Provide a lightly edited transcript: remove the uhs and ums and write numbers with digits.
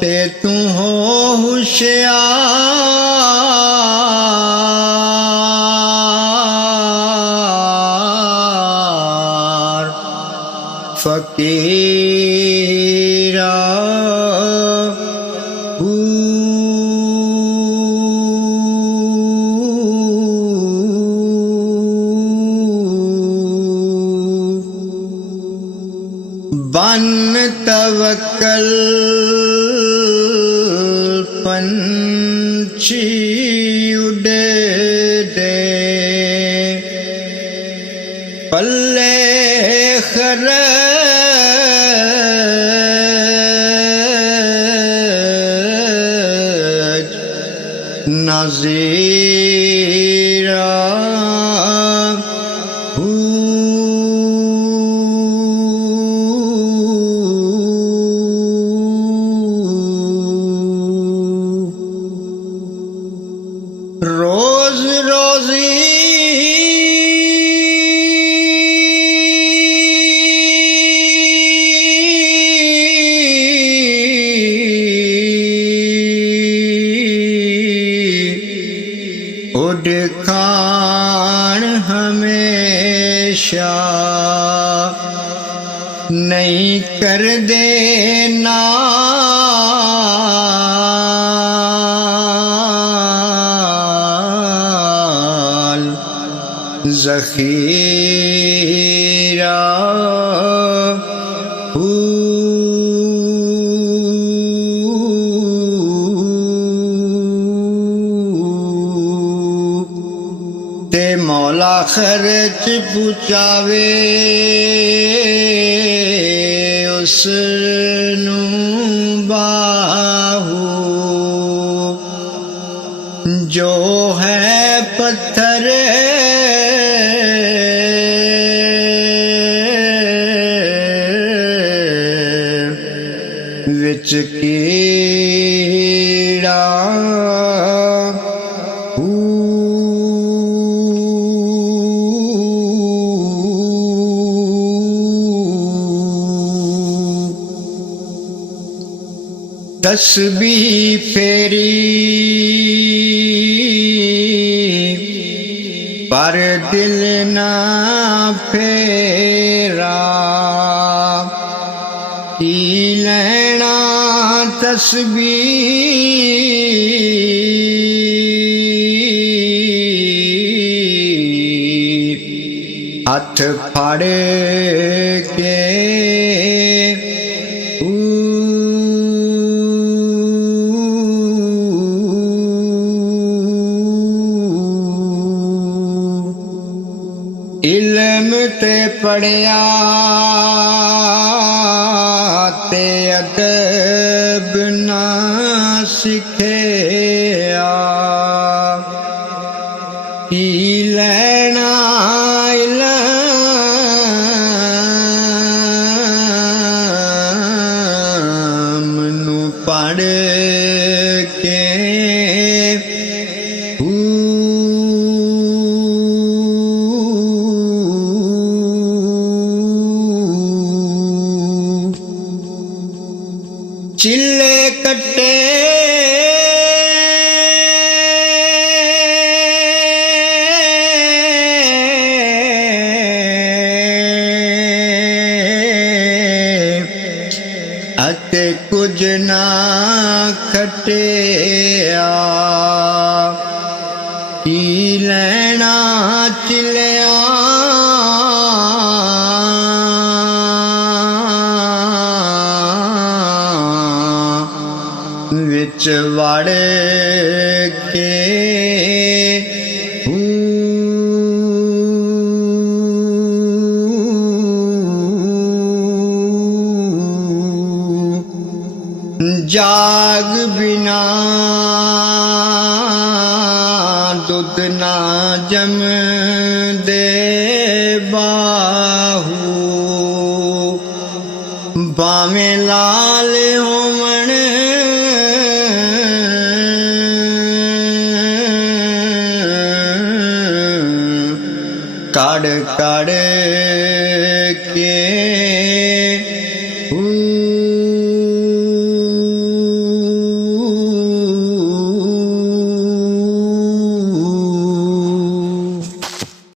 ते तू हो होशियार फकीरा बन तवक्कल पंछी उड़े दे पल्ले खरज नज़ीरा रोज रोजी उड़ खान हमेशा नहीं कर देना ज़ख़ीरा ते मौला खर्च पुचावे उसनू बाहू जो है पत्थर विच कीड़ा तस्बीह फेरी पर दिल ना फेरा की लेना तस्बीह हथ फड़ के इल्म ते पढ़िया ते अदब ना सिखिया की लेना इल्म नू पढ़ के चिल्ले कट्टे अते कुछ ना खटिया की लेना चिल्लिया विच वड़ के जाग बिना दुध ना जम दे बाहू भावें लाल होवण कड़ कड़ के